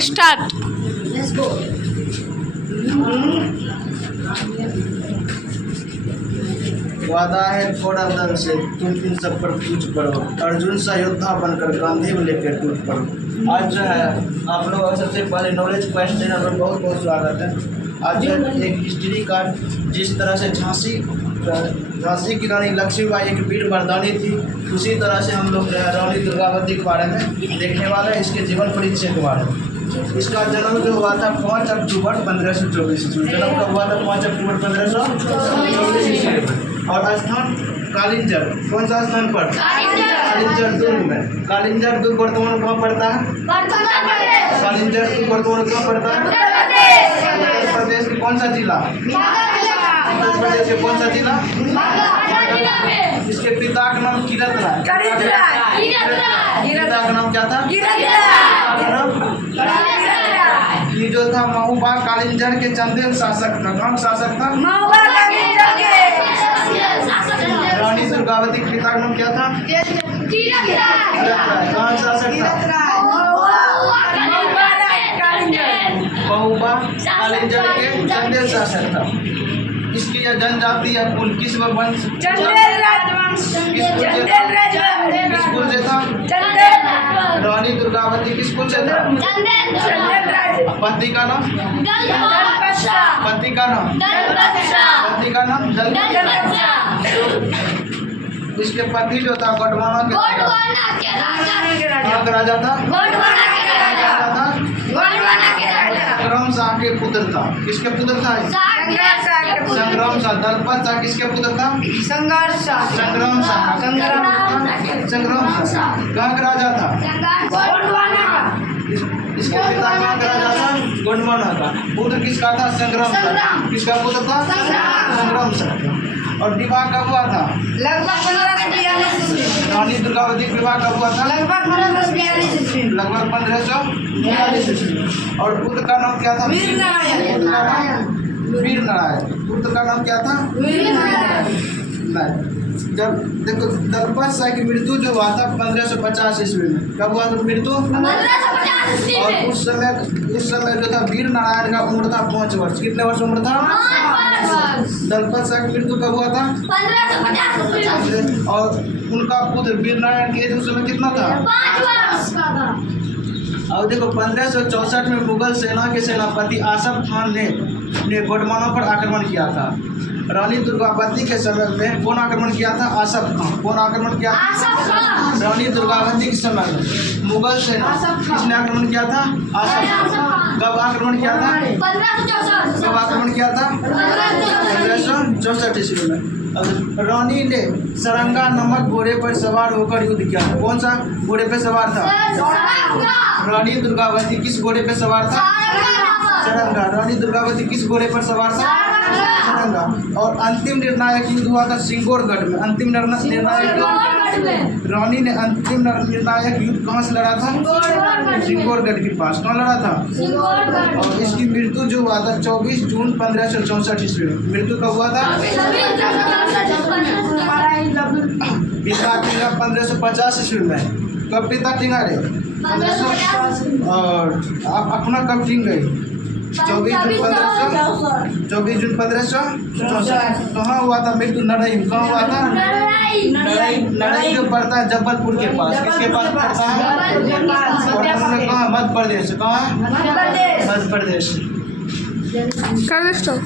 Start. वादा है थोड़ा दल से तुम इन सब पर पूछ पड़ो, अर्जुन सा योद्धा बनकर गांधी में लेकर टूट पड़ो। आज जो है आप लोग सबसे पहले नॉलेज क्वेश्चन में बहुत बहुत स्वागत है। आज जो एक हिस्ट्री का जिस तरह से झांसी की रानी लक्ष्मीबाई एक वीर मर्दानी थी, उसी तरह से हम लोग जो है रानी दुर्गावती के बारे में देखने वाले हैं, इसके जीवन परिचय के बारे में। इसका जन्म जो हुआ था 5 अक्टूबर 1524 ईस्वी। जन्म कब हुआ था? 5 अक्टूबर 1524 ईस्वी में। और स्थान कालिंजर। कौन सा स्थान पर? कालिंजर दुर्ग में। कालिंजर दुर्ग वर्तमान कहाँ पड़ता है? कालिंजर दुर्ग वर्तमान कहाँ पड़ता है? उत्तर प्रदेश के कौन सा जिला? उत्तर प्रदेश के कौन सा जिला? इसके पिता का नाम किरत राय। पिता का नाम क्या था? ये जो था महुबा कालिंजर के चंदेल शासक था। कौन शासक था? रानी दुर्गावती के पिता का नाम क्या था? कौन शासक था? महुबा कालिंजर के चंदेल शासक था। इसकी यह जनजाति या कुल किस वंश? किस कुल से था? रानी दुर्गावती किस कुल से था? पति का नाम? पति का नाम? पति का नाम इसके पति जो था गोंडवाना के राजा था। संग्राम शाह के पुत्र था। किसके पुत्र था? संग्राम शाह। दलपत शाह किसके पुत्र था? संग्राम शाह। संग्राम शाह कहाँ का राजा था? इसके पिता कहाँ का राजा था? गोंडवाना का। पुत्र किसका था? संग्राम शाह। किसका पुत्र था? संग्राम शाह। और विवाह कब हुआ था? लगभग 1542 ईस्वी। रानी दुर्गावती का विवाह कब हुआ था? लगभग 1542 ईस्वी। लगभग 1542 ईस्वी। और पुत्र का नाम क्या था? वीर नारायण। वीर नारायण। पुत्र का नाम क्या था? वीर नारायण। नहीं। जब देखो दलपत शाह की मृत्यु जो हुआ था 1550 ईस्वी में। कब हुआ था मृत्यु? और उस समय जो था वीर नारायण का उम्र था 5 वर्ष। कितने वर्ष उम्र था? दलपत शाह की मृत्यु कब हुआ था? 1550। और उनका पुत्र वीर नारायण की एज उस समय कितना था? 5 वर्ष का था। और देखो 1564 में मुगल सेना के सेनापति आसफ खान ने गोंडवाना पर आक्रमण किया था। रानी दुर्गावती के समय में कौन आक्रमण किया था? आसफ खान। कौन आक्रमण किया था? रानी दुर्गावती के समय में मुगल सेना किसने आक्रमण किया था? आसफ खान। कब आक्रमण किया था? 1564। कब आक्रमण किया था? 1564 ईस्वी में। रानी ने सरंगा नामक घोड़े पर सवार होकर युद्ध किया था। कौन सा घोड़े पे सवार था? रानी दुर्गावती किस घोड़े पे सवार था? सरंगा। रानी दुर्गावती किस घोड़े पर सवार था? सरंगा। और अंतिम निर्णायक युद्ध हुआ था सिंगोरगढ़ में। अंतिम निर्णायक रानी ने अंतिम निर्णायक युद्ध कहाँ से लड़ा था? सिंगोरगढ़ के पास। कहाँ लड़ा था? और इसकी मृत्यु जो हुआ था 24 जून 1564 ईस्वी में। मृत्यु कब हुआ था? पिता टींगा 1550 ईस्वी में। कब पिता टींगा रे? 1500। और आप अपना कब टींग गई? 24 जून 1564। कहाँ हुआ था मृत्यु? नरई। कहाँ हुआ था? नरई जो पड़ता है जबलपुर के पास। किसके पास पड़ता है? और कहाँ? मध्य प्रदेश। कहाँ? मध्य प्रदेश। कर दे स्टॉप।